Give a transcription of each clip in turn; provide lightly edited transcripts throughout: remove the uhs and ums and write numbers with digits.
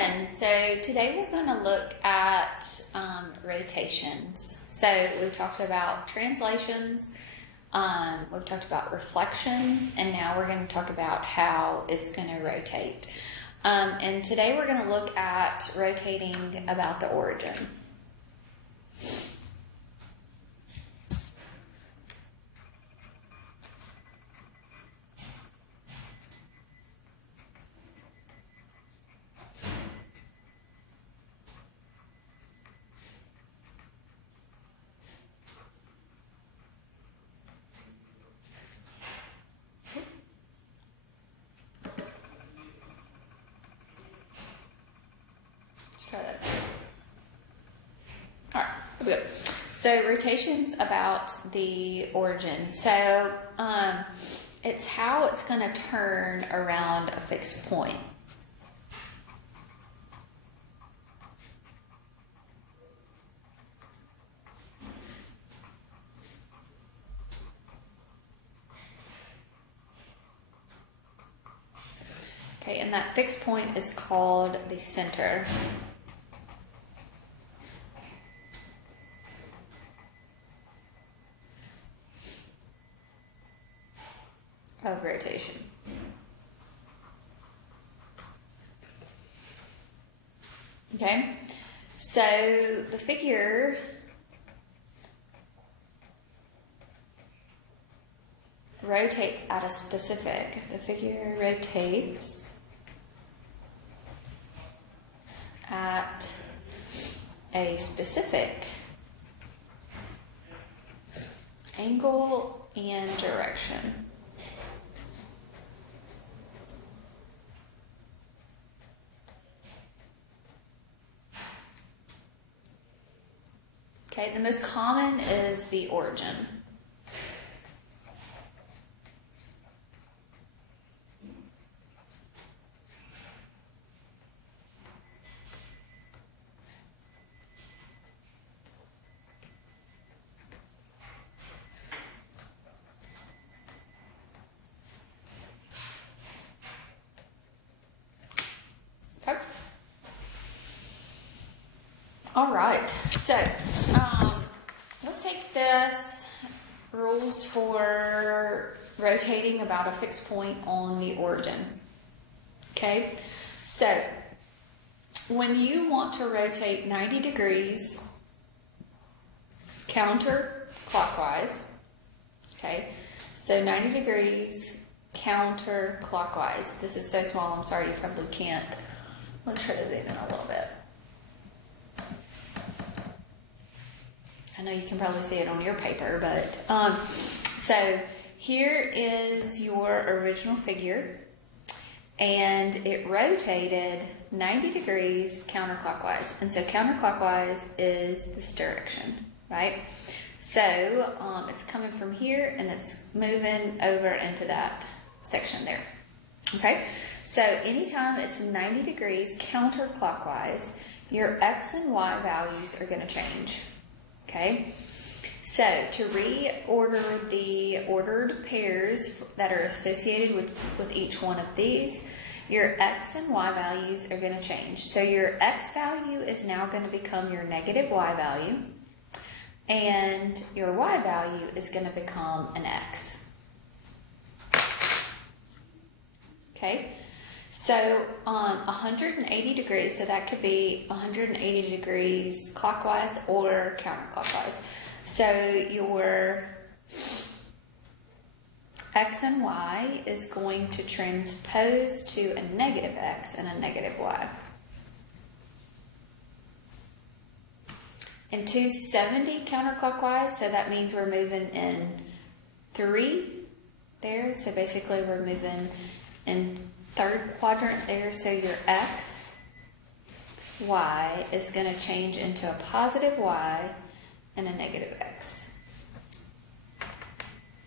And so today we're going to look at rotations. So we've talked about translations, we've talked about reflections, and now we're going to talk about how it's going to rotate. And today we're going to look at rotating about the origin. Try that. All right, here we go. So rotation's about the origin. So it's how it's going to turn around a fixed point. Okay, and that fixed point is called the center of rotation. Okay, so the figure rotates at a specific, the figure rotates at a specific angle and direction. Okay, the most common is the origin. Okay. All right, so let's take this rules for rotating about a fixed point on the origin. Okay, so when you want to rotate 90 degrees counterclockwise, okay, so 90 degrees counterclockwise. This is so small, I'm sorry, you probably can't. Let's try to zoom in a little bit. I know you can probably see it on your paper, but so here is your original figure, and it rotated 90 degrees counterclockwise, and so counterclockwise is this direction, right? So it's coming from here and it's moving over into that section there. Okay, so anytime it's 90 degrees counterclockwise, your X and Y values are going to change. Okay, so to reorder the ordered pairs that are associated with each one of these, your X and Y values are going to change. So your X value is now going to become your negative Y value, and your Y value is going to become an X. Okay, so 180 degrees, so that could be 180 degrees clockwise or counterclockwise. So your X and Y is going to transpose to a negative X and a negative Y. And 270 counterclockwise, so that means we're moving in 3 there. So basically we're moving in third quadrant there. So your X, Y is going to change into a positive Y and a negative X.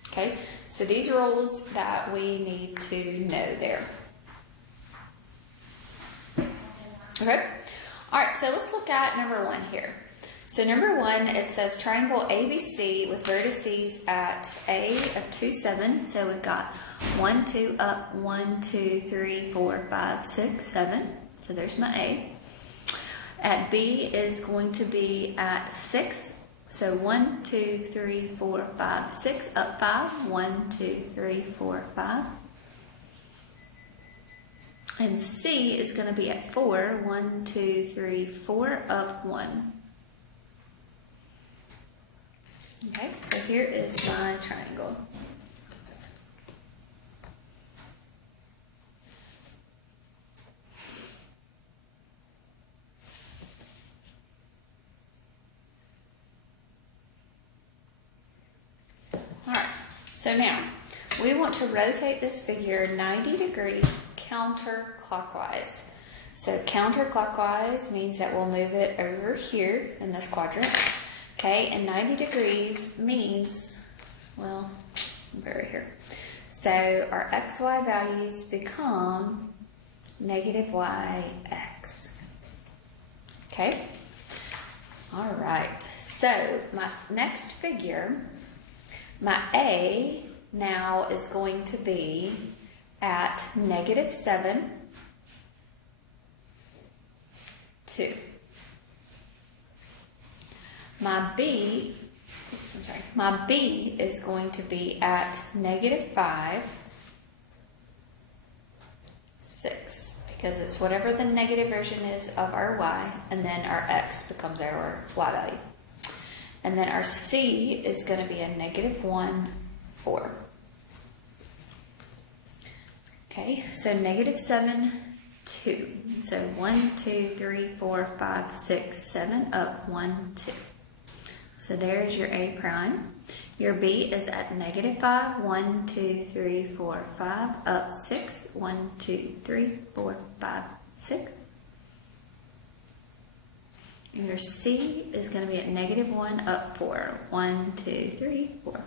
Okay, so these are rules that we need to know there. Okay, all right, so let's look at number 1 here. So number 1, it says triangle ABC with vertices at A of 2, 7. So we've got 1, 2 up, 1, 2, 3, 4, 5, 6, 7. So there's my A. At B is going to be at 6. So 1, 2, 3, 4, 5, 6, up 5. 1, 2, 3, 4, 5. And C is going to be at 4. 1, 2, 3, 4, up 1. Okay, so here is my triangle. Alright, so now we want to rotate this figure 90 degrees counterclockwise. So counterclockwise means that we'll move it over here in this quadrant. Okay, and 90 degrees means, well, over here. So our xy values become negative yx. Okay? All right. So my next figure, my A now is going to be at negative 7, 2. My B is going to be at negative 5, 6, because it's whatever the negative version is of our y, and then our x becomes our y value. And then our C is going to be a negative 1, 4. Okay, so negative 7, 2. So 1, 2, 3, 4, 5, 6, 7, up 1, 2. So there's your A prime. Your B is at negative 5, 1, 2, 3, 4, 5, up 6, 1, 2, 3, 4, 5, 6. And your C is going to be at negative 1, up 4, 1, 2, 3, 4.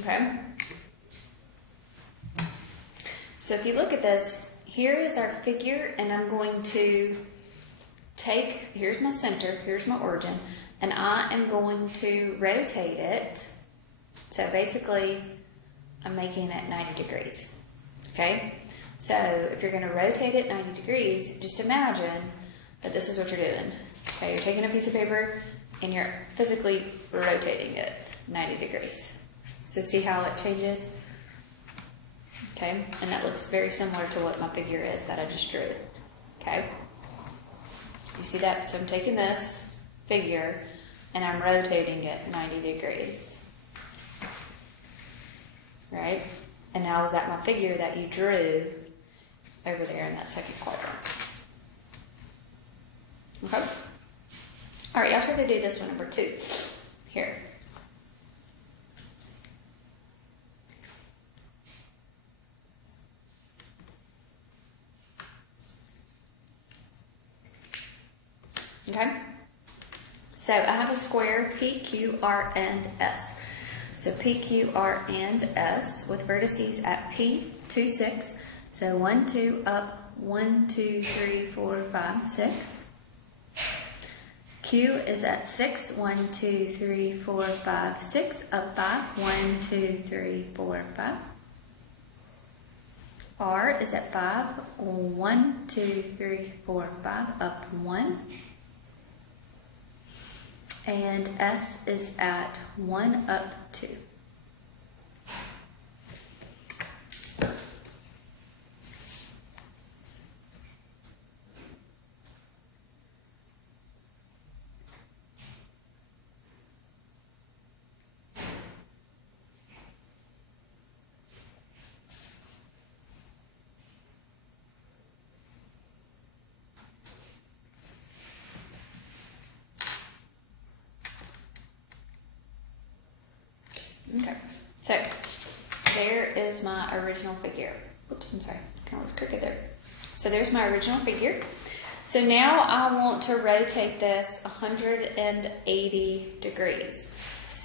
Okay. So if you look at this, here is our figure, and I'm going to take, here's my center, here's my origin, and I am going to rotate it. So basically, I'm making it 90 degrees. Okay? So if you're going to rotate it 90 degrees, just imagine that this is what you're doing. Okay, you're taking a piece of paper and you're physically rotating it 90 degrees. So see how it changes? Okay, and that looks very similar to what my figure is that I just drew. Okay, you see that? So I'm taking this figure and I'm rotating it 90 degrees. Right? And now is that my figure that you drew over there in that second quadrant? Okay? Alright, y'all try to do this one, number 2. Here. Okay? So I have a square P, Q, R, and S. So P, Q, R, and S with vertices at P, 2, 6. So 1, 2, up, 1, 2, 3, 4, 5, 6. Q is at 6, 1, 2, 3, 4, 5, 6, up 5, 1, 2, 3, 4, 5. R is at 5, 1, 2, 3, 4, 5, up 1. And S is at 1, up 2. Okay, so there is my original figure. Oops, I'm sorry, kind of was crooked there. So there's my original figure. So now I want to rotate this 180 degrees.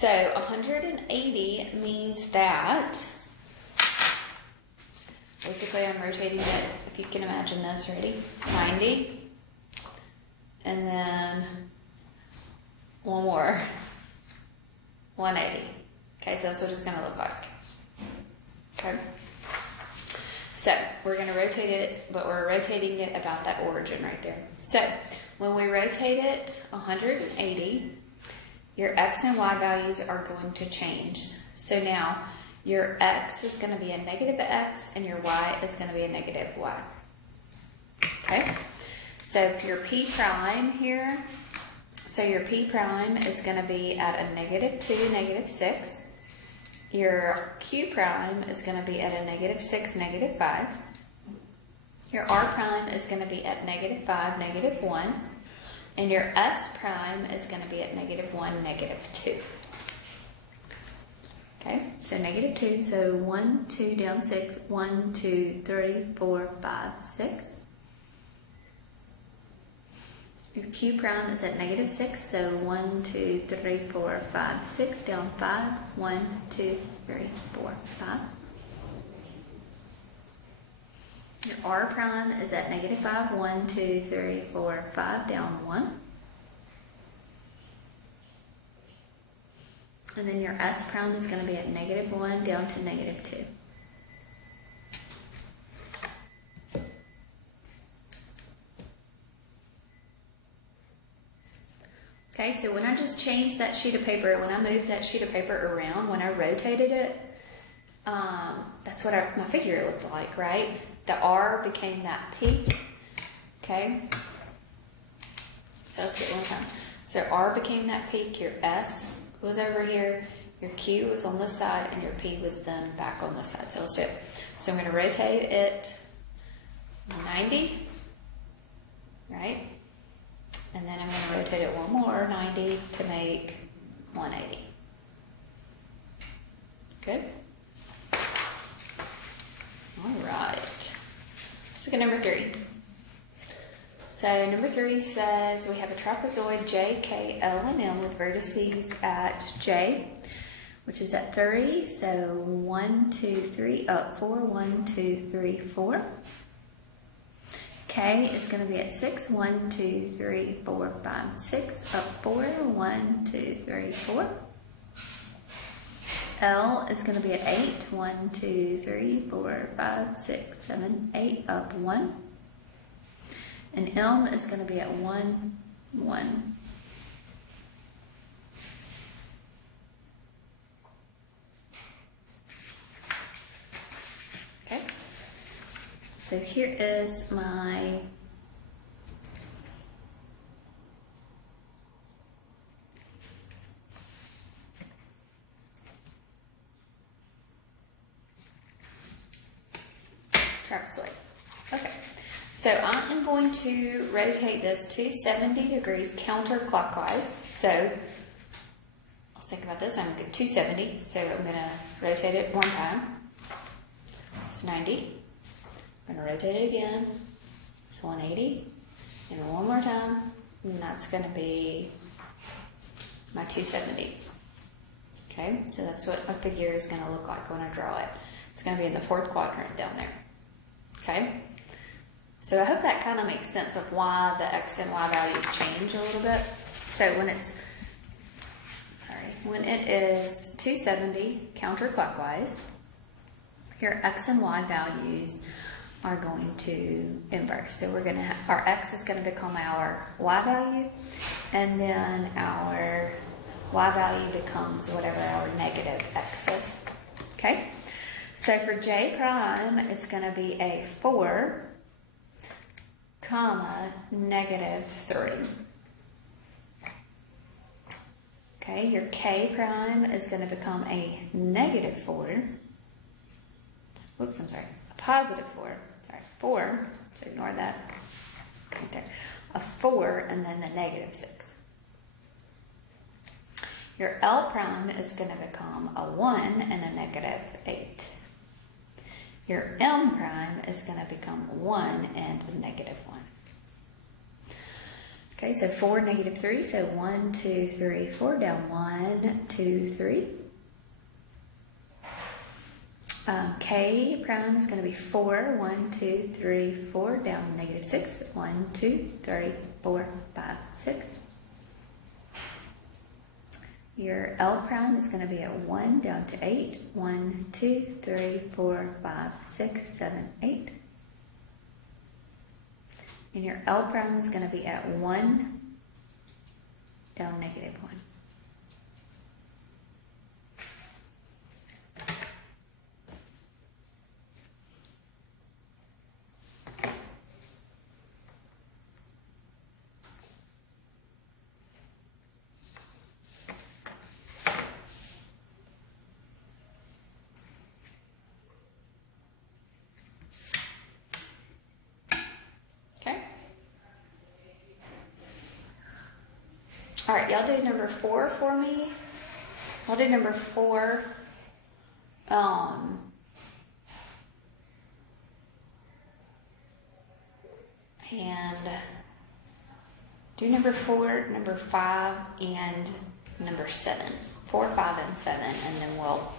So 180 means that, basically I'm rotating it, if you can imagine this, ready? 90. And then one more, 180. Okay, so that's what it's going to look like. Okay. So we're going to rotate it, but we're rotating it about that origin right there. So when we rotate it 180, your x and y values are going to change. So now your x is going to be a negative x and your y is going to be a negative y. Okay? So your p prime here, so your p prime is going to be at a -2, -6. Your q prime is going to be at a -6, -5. Your r prime is going to be at -5, -1. And your s prime is going to be at -1, -2. Okay, so -2, so 1, 2, down 6, 1, 2, 3, 4, 5, 6. Your q prime is at -6, so 1, 2, 3, 4, 5, 6, down 5, 1, 2, 3, 4, 5. Your r prime is at -5, 1, 2, 3, 4, 5, down 1. And then your s prime is going to be at -1, down to -2. Okay, so when I just changed that sheet of paper, when I moved that sheet of paper around, when I rotated it, that's what my figure looked like, right? The R became that peak, okay? So let's do it one more time. So R became that peak, your S was over here, your Q was on this side, and your P was then back on this side. So let's do it. So I'm going to rotate it 90, right? And then I'm going to rotate it one more, 90, to make 180. Good? All right. Let's look at number 3. So number 3 says we have a trapezoid J, K, L, and M with vertices at J, which is at 30. So 1, 2, 3, up 4, 1, 2, 3, 4. K is going to be at 6, 1, 2, 3, 4, 5, 6, up 4, 1, 2, 3, 4. L is going to be at 8, 1, 2, 3, 4, 5, 6, 7, 8, up 1. And M is going to be at 1, 1. Okay. So here is my trapezoid. Okay, so I am going to rotate this 270 degrees counterclockwise. So let's think about this. I'm going to get 270, so I'm going to rotate it one time. It's 90. I'm going to rotate it again. It's 180. And one more time. And that's going to be my 270. Okay, so that's what my figure is going to look like when I draw it. It's going to be in the 4th quadrant down there. Okay, so I hope that kind of makes sense of why the x and y values change a little bit. So when it is 270 counterclockwise, your x and y values are going to inverse. So we're going to our x is going to become our y value, and then our y value becomes whatever our negative x is. Okay, so for j prime, it's going to be a 4, -3. Okay, your k prime is going to become a -4. Whoops, I'm sorry, a +4. Sorry, 4, so ignore that. Right there. A 4 and then the -6. Your L prime is going to become a 1 and a -8. Your M prime is going to become 1 and a -1. Okay, so 4, negative 3, so 1, 2, 3, 4, down 1, 2, 3. K prime is going to be 4, 1, 2, 3, 4, down negative 6, 1, 2, 3, 4, 5, 6. Your L prime is going to be at 1 down to 8, 1, 2, 3, 4, 5, 6, 7, 8. And your L prime is going to be at 1 down negative 1. All right, y'all do number 4 for me. I'll do number 4. And do number 4, number 5, and number 7. 4, 5, and 7, and then we'll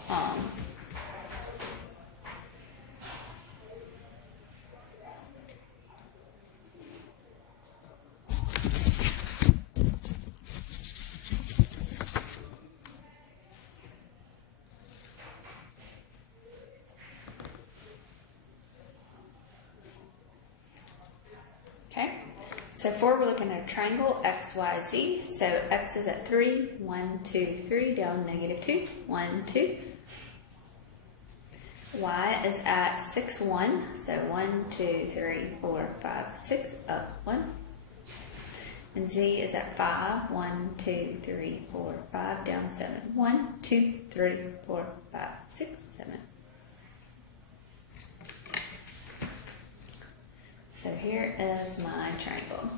So 4, we're looking at a triangle, X, Y, Z. So X is at 3, 1, 2, 3, down negative 2, 1, 2. Y is at 6, 1. So 1, 2, 3, 4, 5, 6, up 1. And Z is at 5, 1, 2, 3, 4, 5, down 7. 1, 2, 3, 4, 5, 6, 7. So here is my triangle.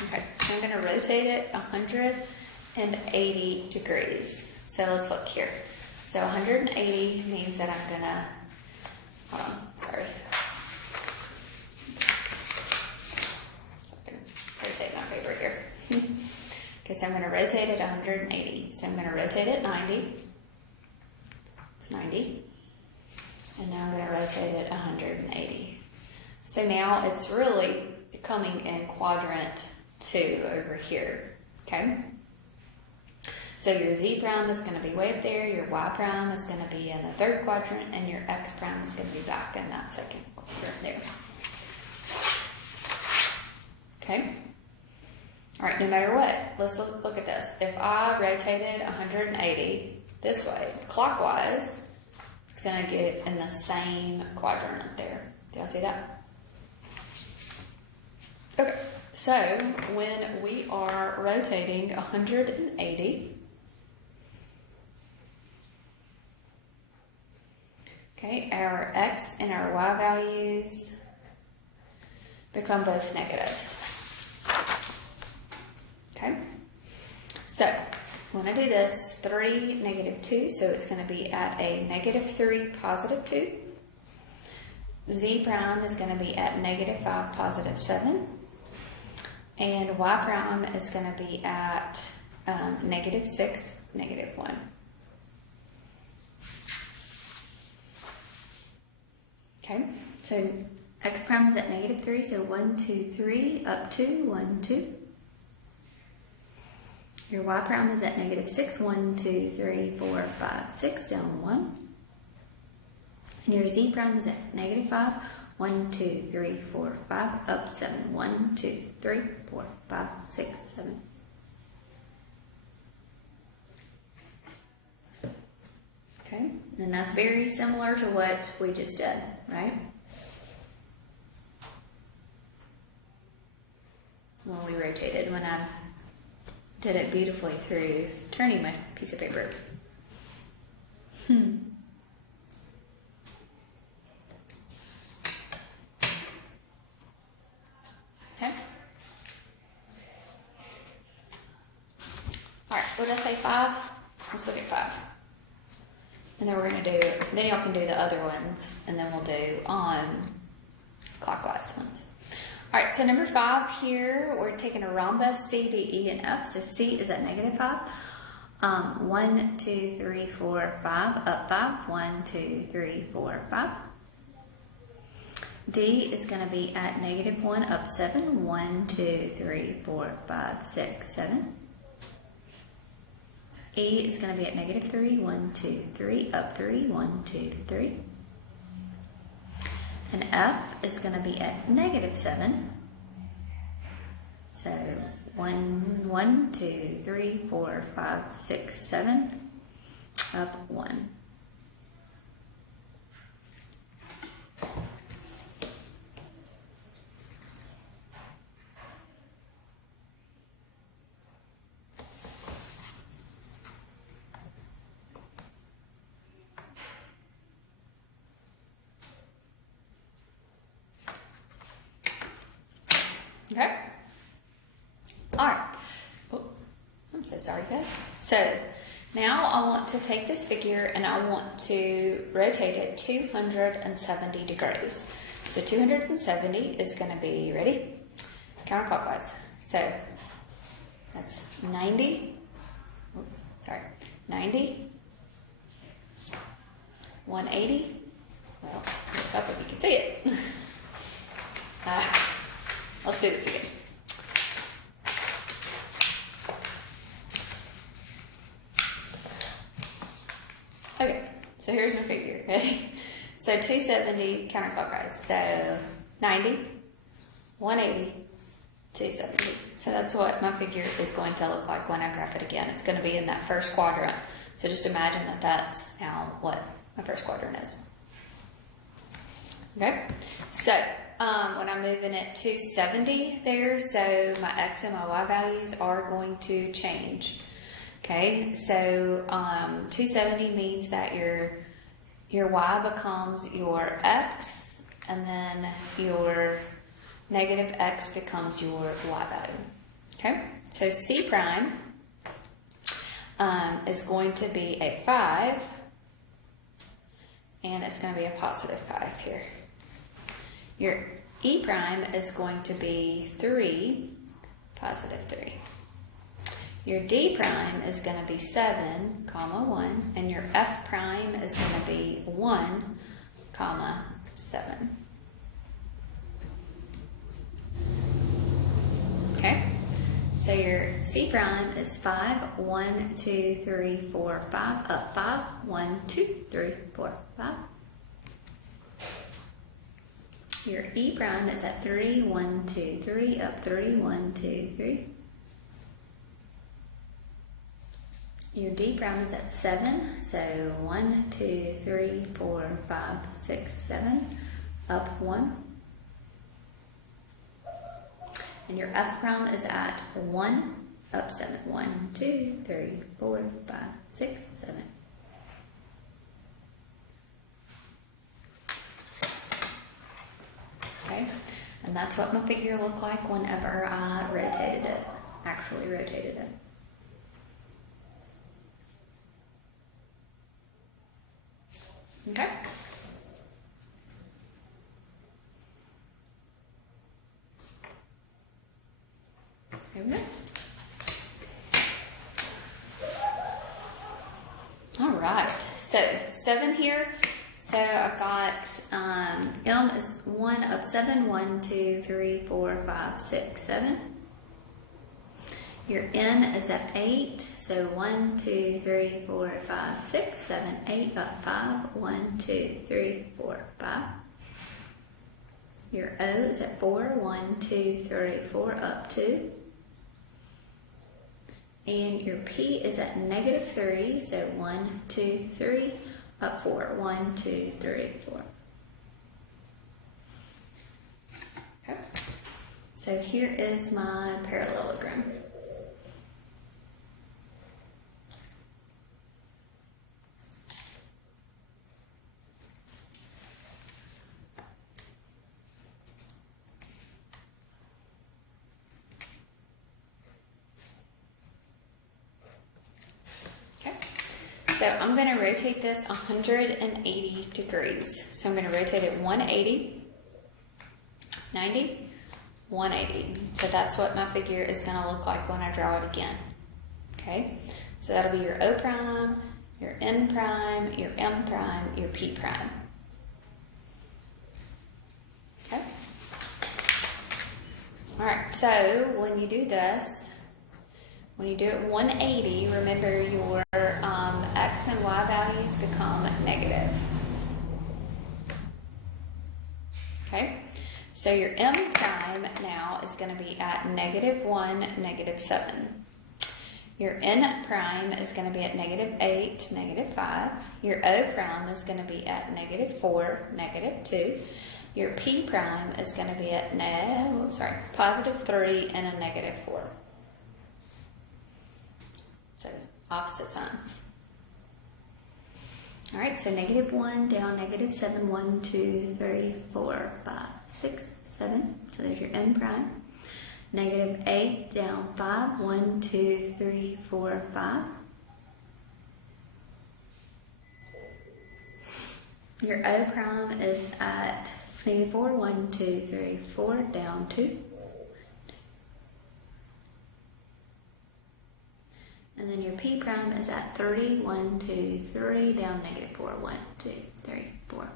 Okay, so I'm going to rotate it 180 degrees. So let's look here. So 180 means that I'm going to, hold on, sorry. So I can rotate my paper here. Okay, so I'm going to rotate it 180. So I'm going to rotate it 90. It's 90. And now I'm going to rotate it 180. So now it's really coming in quadrant 2 over here. Okay? So your Z prime is going to be way up there, your Y prime is going to be in the 3rd quadrant, and your X prime is going to be back in that 2nd quadrant there. Okay? Alright, no matter what, let's look at this. If I rotated 180 this way, clockwise, it's going to get in the same quadrant up there. Do y'all see that? Okay, so when we are rotating 180, okay, our X and our Y values become both negatives. Okay, so when I do this, 3, negative 2, so it's going to be at a negative 3, positive 2. Z prime is going to be at negative 5, positive 7. And Y prime is going to be at negative 6, negative 1. Okay, so X prime is at negative 3, so 1, 2, 3, up 2, 1, 2. Your Y prime is at negative 6, 1, 2, 3, 4, 5, 6, down 1. And your Z prime is at negative 5, 1, 2, 3, 4, 5, up 7, 1, 2, 3, 4, 5, 6, 7. Okay, and that's very similar to what we just did, right? When we rotated, when I did it beautifully through turning my piece of paper. Okay. Alright, what did I say, 5? Let's look at 5. And then we're going to do, then y'all can do the other ones, and then we'll do clockwise ones. All right, so number 5 here, we're taking a rhombus, C, D, E, and F. So C is at -5. 1, 2, 3, 4, 5, up 5. 1, 2, 3, 4, 5. D is going to be at -1, up 7. 1, 2, 3, 4, 5, 6, 7. E is going to be at -3. 1, 2, 3, up 3. 1, 2, 3. And F is going to be at -7. So 1, 2, 3, 4, 5, 6, 7, up 1. Okay. All right. Oops. I'm so sorry, guys. So now I want to take this figure and I want to rotate it 270 degrees. So 270 is going to be, ready? Counterclockwise. So that's 90. Oops, sorry. 90. 180. Well, look up if you can see it. Let's do this again. Okay, so here's my figure. Ready? So 270 counterclockwise. So 90, 180, 270. So that's what my figure is going to look like when I graph it again. It's going to be in that first quadrant. So just imagine that that's now what my first quadrant is. Okay, so when I'm moving it 270 there, so my X and my Y values are going to change. Okay, so 270 means that your Y becomes your X, and then your negative X becomes your Y value. Okay, so C prime is going to be a 5, and it's going to be a positive 5 here. Your E prime is going to be 3, positive 3. Your D prime is going to be 7, comma 1, and your F prime is going to be 1, comma 7. Okay, so your C prime is 5, 1, 2, 3, 4, 5, up 5, 1, 2, 3, 4, 5. Your E prime is at 3, 1, 2, 3, up 3, 1, 2, 3. Your D prime is at 7, so 1, 2, 3, 4, 5, 6, 7, up 1. And your F prime is at 1, up 7, 1, 2, 3, 4, 5, 6, 7. Okay, and that's what my figure looked like whenever I rotated it, actually rotated it. Okay. Here we go. All right, so 7 here. So I've got M is 1 up 7, 1, 2, 3, 4, 5, 6, 7. Your N is at 8, so 1, 2, 3, 4, 5, 6, 7, 8, up 5, 1, 2, 3, 4, 5. Your O is at 4, 1, 2, 3, 4, up 2. And your P is at -3, so 1, 2, 3, up 4, 1, 2, 3, 4. Okay. So here is my parallelogram. So I'm going to rotate this 180 degrees. So I'm going to rotate it 180, 90, 180. So that's what my figure is going to look like when I draw it again. Okay, so that'll be your O prime, your N prime, your M prime, your P prime. Okay. All right, so when you do this, when you do it 180, remember your X and Y values become negative. Okay, so your M prime now is going to be at -1, -7. Your N prime is going to be at -8, -5. Your O prime is going to be at -4, -2. Your P prime is going to be at +3 and a -4. So opposite signs. All right, so -1 down -7, 1, 2, 3, 4, 5, 6, 7. So there's your N prime. -8 down 5, 1, 2, 3, 4, 5. Your O prime is at -4, 1, 2, 3, 4, down 2. And then your P prime is at 30, 1, 2, 3, down -4, 1, 2, 3, 4.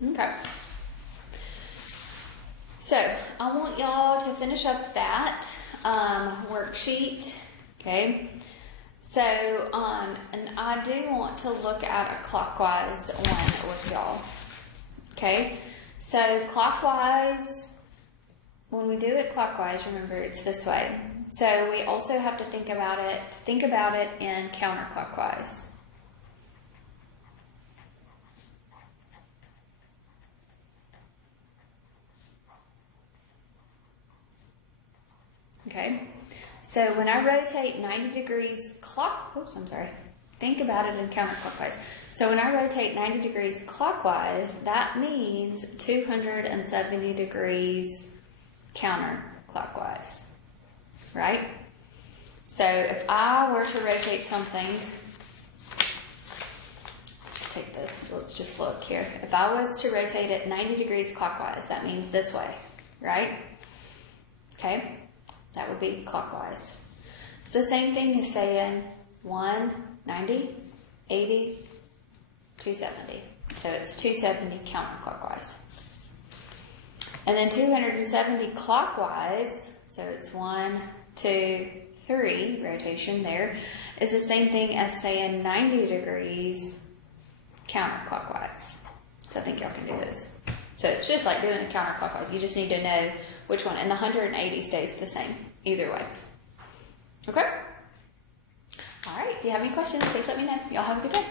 Okay. So I want y'all to finish up that worksheet. Okay. So and I do want to look at a clockwise one with y'all. Okay. So clockwise, when we do it clockwise, remember it's this way. So we also have to think about it in counterclockwise. Okay, so when I rotate 90 degrees think about it in counterclockwise. So when I rotate 90 degrees clockwise, that means 270 degrees counterclockwise, right? So if I were to rotate something, let's take this, let's just look here. If I was to rotate it 90 degrees clockwise, that means this way, right? Okay. That would be clockwise. It's the same thing as saying 190, 80, 270. So it's 270 counterclockwise. And then 270 clockwise, so it's 1, 2, 3, rotation there, is the same thing as saying 90 degrees counterclockwise. So I think y'all can do this. So it's just like doing it counterclockwise. You just need to know which one. And the 180 stays the same either way. Okay? All right. If you have any questions, please let me know. Y'all have a good day.